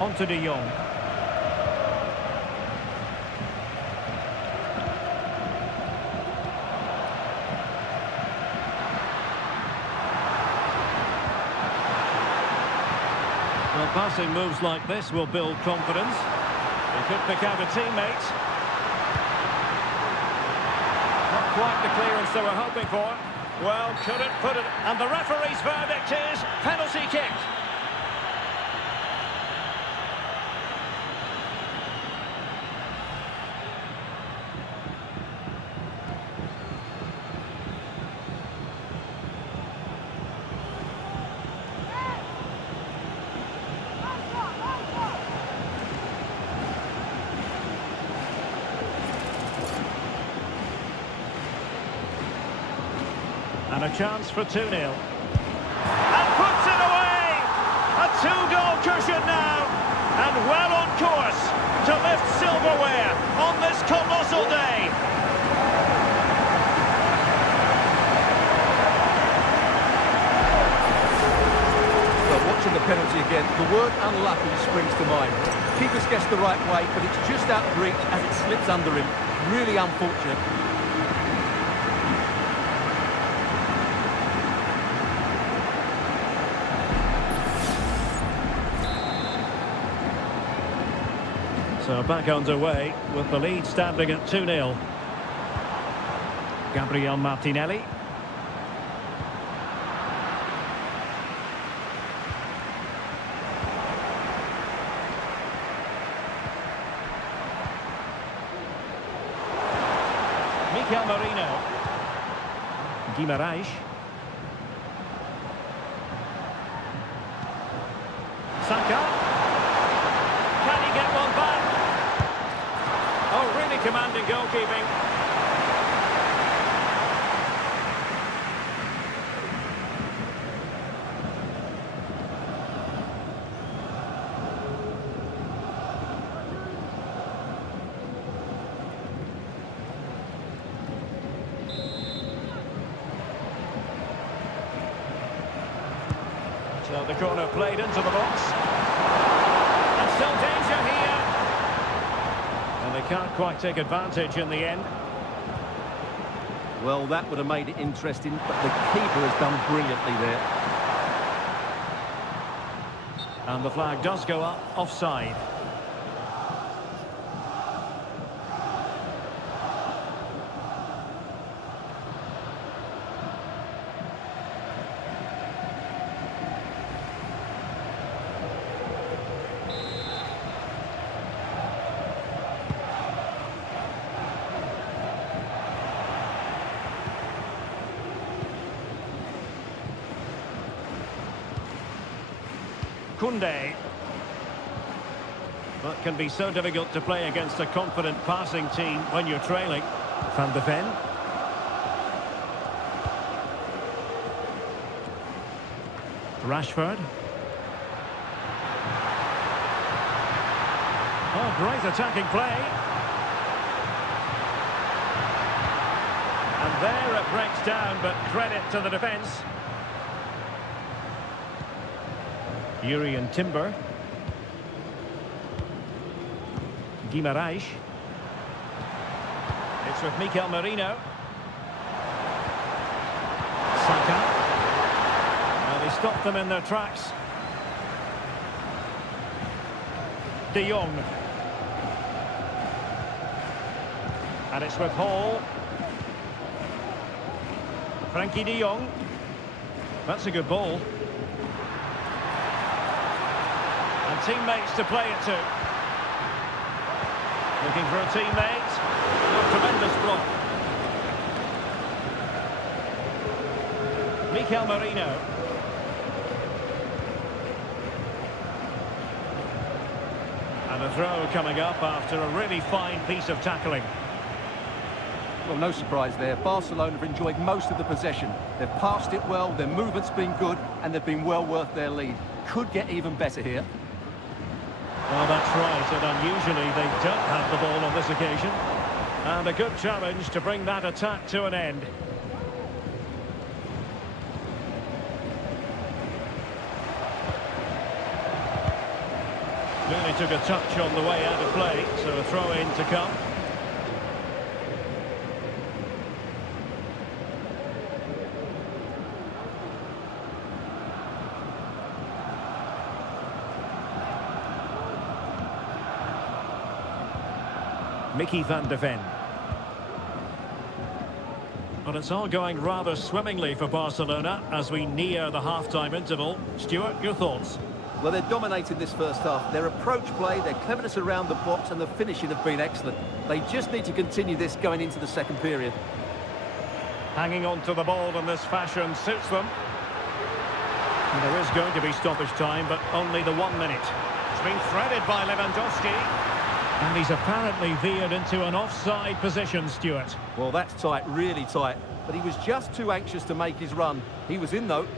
On to De Jong. Well, passing moves like this will build confidence. He could pick out a teammate. Not quite the clearance they were hoping for. Well, couldn't put it. And the referee's verdict is penalty kick. And a chance for 2-0. And puts it away! A 2-goal cushion now. And well on course to lift silverware on this colossal day. Well, watching the penalty again, the word unlucky springs to mind. Keeper's guessed the right way, but it's just out of reach as it slips under him. Really unfortunate. So back underway with the lead standing at 2-0. Gabriel Martinelli. Mikel Merino. Guimaraes. Saka. Can he get one back? Oh, really commanding goalkeeping. So the corner played into the box. And still danger here. And they can't quite take advantage in the end. Well, that would have made it interesting, but the keeper has done brilliantly there. And the flag does go up, offside. Koundé. But can be so difficult to play against a confident passing team when you're trailing. Van de Ven. Rashford. Oh, great attacking play. And there it breaks down, but credit to the defence. Urian Timber. Guimaraes. It's with Mikel Merino. Saka. Well, they stopped them in their tracks. De Jong. And it's with Hall. Frankie De Jong. That's a good ball. And teammates to play it to. Looking for a teammate. Oh, tremendous block. Mikel Merino. And a throw coming up after a really fine piece of tackling. Well, no surprise there. Barcelona have enjoyed most of the possession. They've passed it well, their movement's been good, and they've been well worth their lead. Could get even better here. Well, that's right, and unusually they don't have the ball on this occasion. And a good challenge to bring that attack to an end. Nearly took a touch on the way out of play, so a throw-in to come. Mickey van de Ven. But it's all going rather swimmingly for Barcelona as we near the half-time interval. Stuart, your thoughts? Well, they're dominating this first half. Their approach play, their cleverness around the box and the finishing have been excellent. They just need to continue this going into the second period. Hanging on to the ball in this fashion suits them. And there is going to be stoppage time, but only the 1 minute. It's been threaded by Lewandowski. And he's apparently veered into an offside position, Stuart. Well, that's tight, really tight. But he was just too anxious to make his run. He was in, though.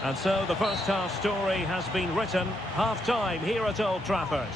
And so the first half story has been written. Half-time here at Old Trafford.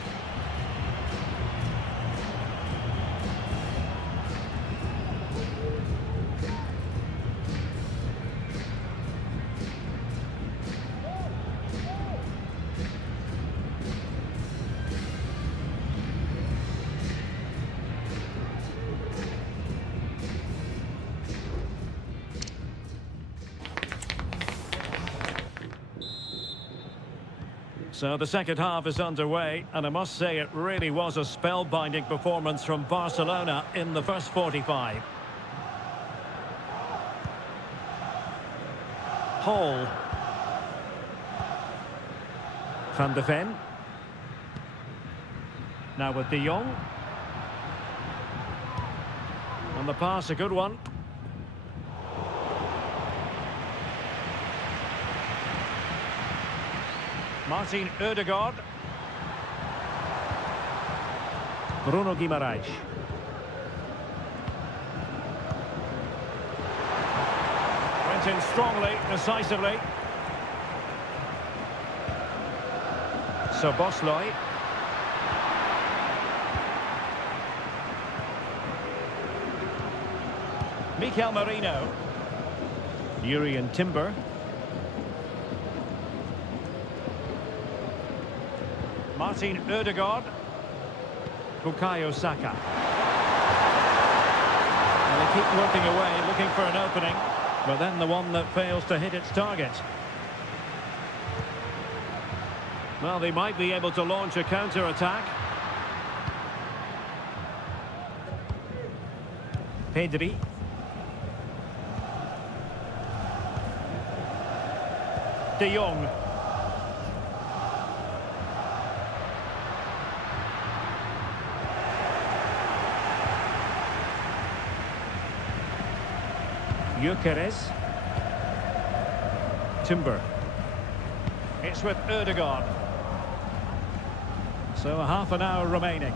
So the second half is underway, and I must say it really was a spellbinding performance from Barcelona in the first 45. Hall. Van de Ven. Now with De Jong. And the pass, a good one. Martin Ødegaard. Bruno Guimaraes. Went in strongly, decisively. Szoboszlai. Mikel Merino. Jurriën Timber. Martin Ødegaard. Bukayo Saka. And they keep working away, looking for an opening, but then the one that fails to hit its target. Well, they might be able to launch a counter-attack. Pedri. De Jong. Gyökeres. Timber. It's with Ødegaard. So a half an hour remaining.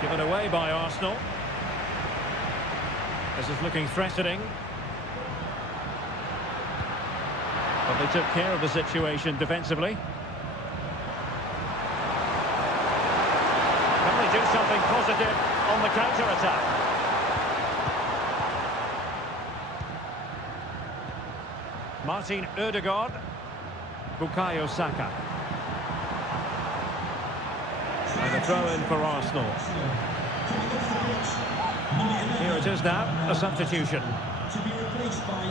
Given away by Arsenal. This is looking threatening. But they took care of the situation defensively. Can they do something positive on the counter-attack? Martin Ødegaard. Bukayo Saka. And a throw-in for Arsenal. Here it is now, a substitution. To be replaced by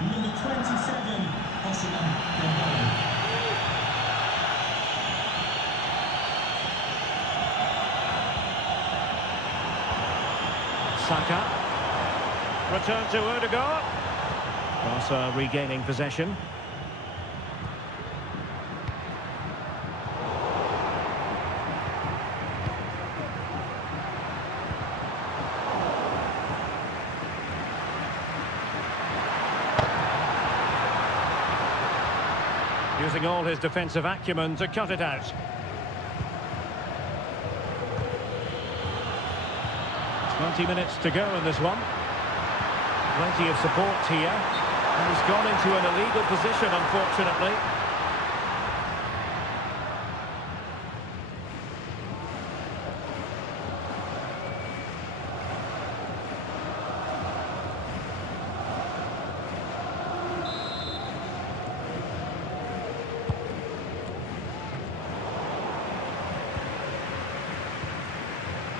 number 27, Osimhen Dembele. Saka. Return to Odegaard. Barca regaining possession. Using all his defensive acumen to cut it out. 20 minutes to go in this one. Plenty of support here. And he's gone into an illegal position, unfortunately.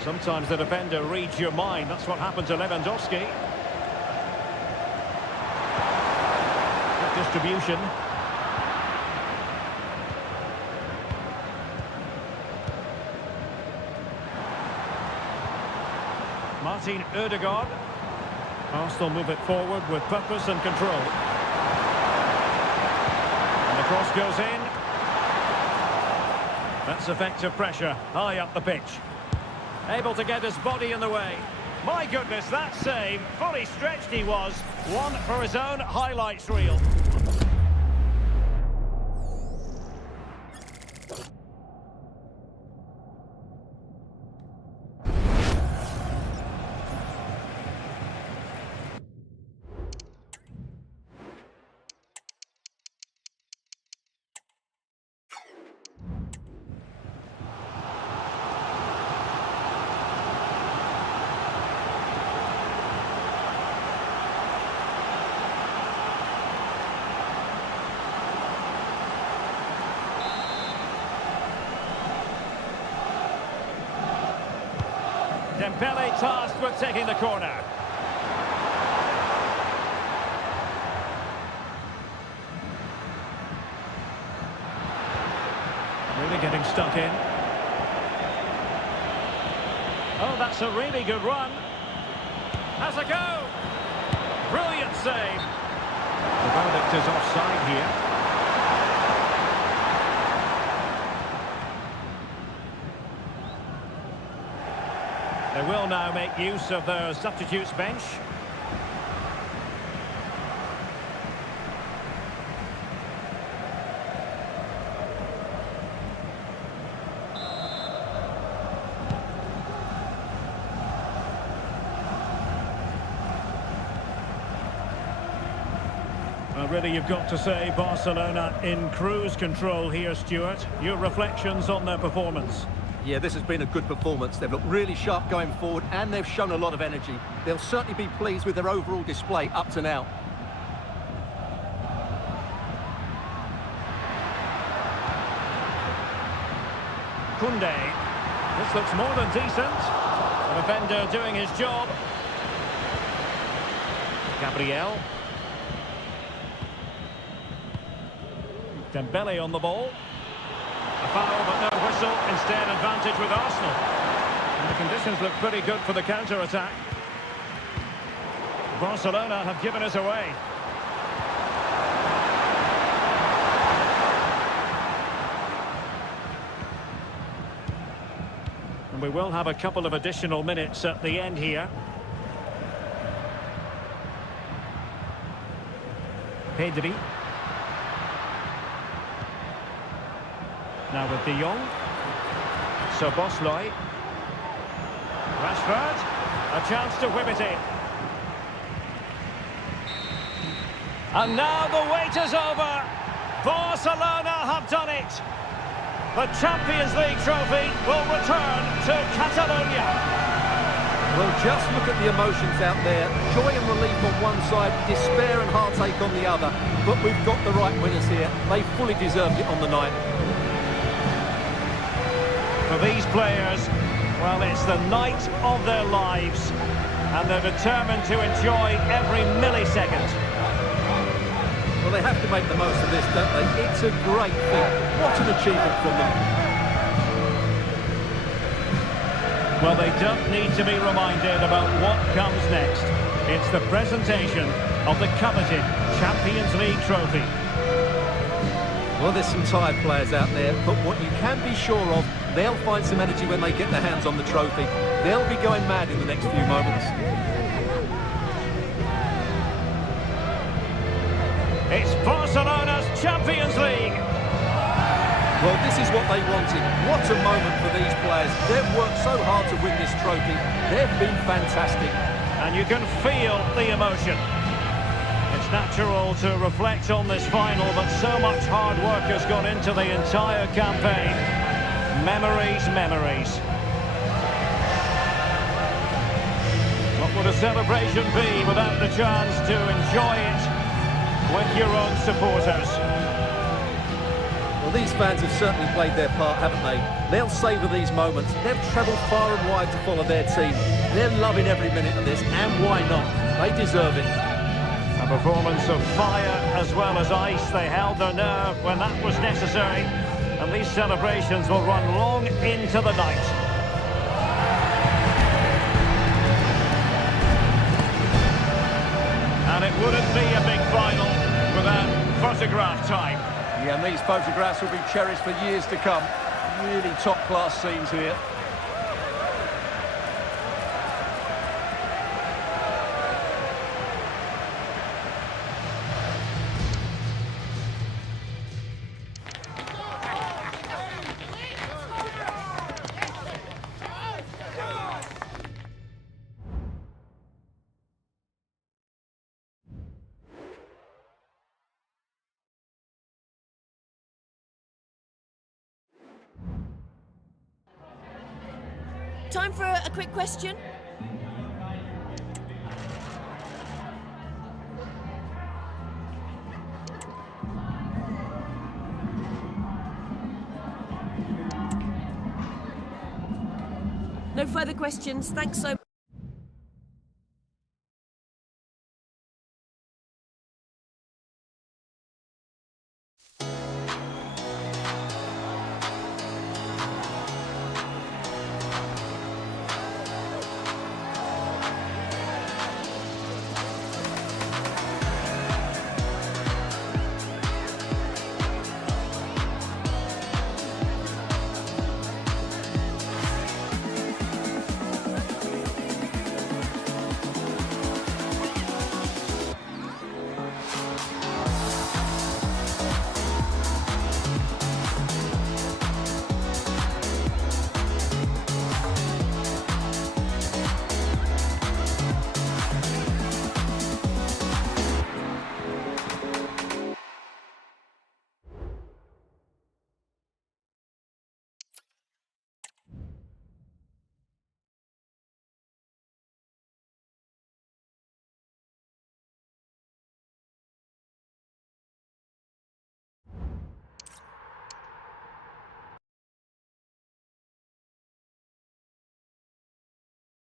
Sometimes the defender reads your mind. That's what happened to Lewandowski. Good distribution. Martin Odegaard. Arsenal move it forward with purpose and control. And the cross goes in. That's effective pressure high up the pitch. Able to get his body in the way. My goodness, that save. Fully stretched he was. One for his own highlights reel. Dembele tasked with taking the corner. Really getting stuck in. Oh, that's a really good run. Has a go. Brilliant save. The verdict is offside here. They will now make use of their substitutes bench. Well, really, you've got to say Barcelona in cruise control here, Stuart. Your reflections on their performance? Yeah, this has been a good performance. They've looked really sharp going forward and they've shown a lot of energy. They'll certainly be pleased with their overall display up to now. Koundé. This looks more than decent. The defender doing his job. Gabriel. Dembele on the ball. A foul, but no whistle. Instead, advantage with Arsenal. And the conditions look pretty good for the counter-attack. Barcelona have given us away. And we will have a couple of additional minutes at the end here. Pedri. Now with De Jong. Szoboszlai. Rashford. A chance to whip it in. And now the wait is over. Barcelona have done it. The Champions League trophy will return to Catalonia. Well, just look at the emotions out there. Joy and relief on one side, despair and heartache on the other. But we've got the right winners here. They fully deserved it on the night. For these players, Well, it's the night of their lives, and they're determined to enjoy every millisecond. Well, they have to make the most of this, don't they? It's a great thing. What an achievement from them. Well, they don't need to be reminded about what comes next. It's the presentation of the coveted Champions League trophy. Well, there's some tired players out there, but what you can be sure of, they'll find some energy when they get their hands on the trophy. They'll be going mad in the next few moments. It's Barcelona's Champions League. Well, this is what they wanted. What a moment for these players. They've worked so hard to win this trophy. They've been fantastic. And you can feel the emotion. It's natural to reflect on this final, but so much hard work has gone into the entire campaign. Memories, memories. What would a celebration be without the chance to enjoy it with your own supporters? Well, these fans have certainly played their part, haven't they? They'll savour these moments. They've travelled far and wide to follow their team. They're loving every minute of this, and why not? They deserve it. A performance of fire as well as ice. They held their nerve when that was necessary, and these celebrations will run long into the night. And it wouldn't be a big final without photograph time. Yeah, and these photographs will be cherished for years to come. Really top-class scenes here. Time for a quick question. No further questions. Thanks so much.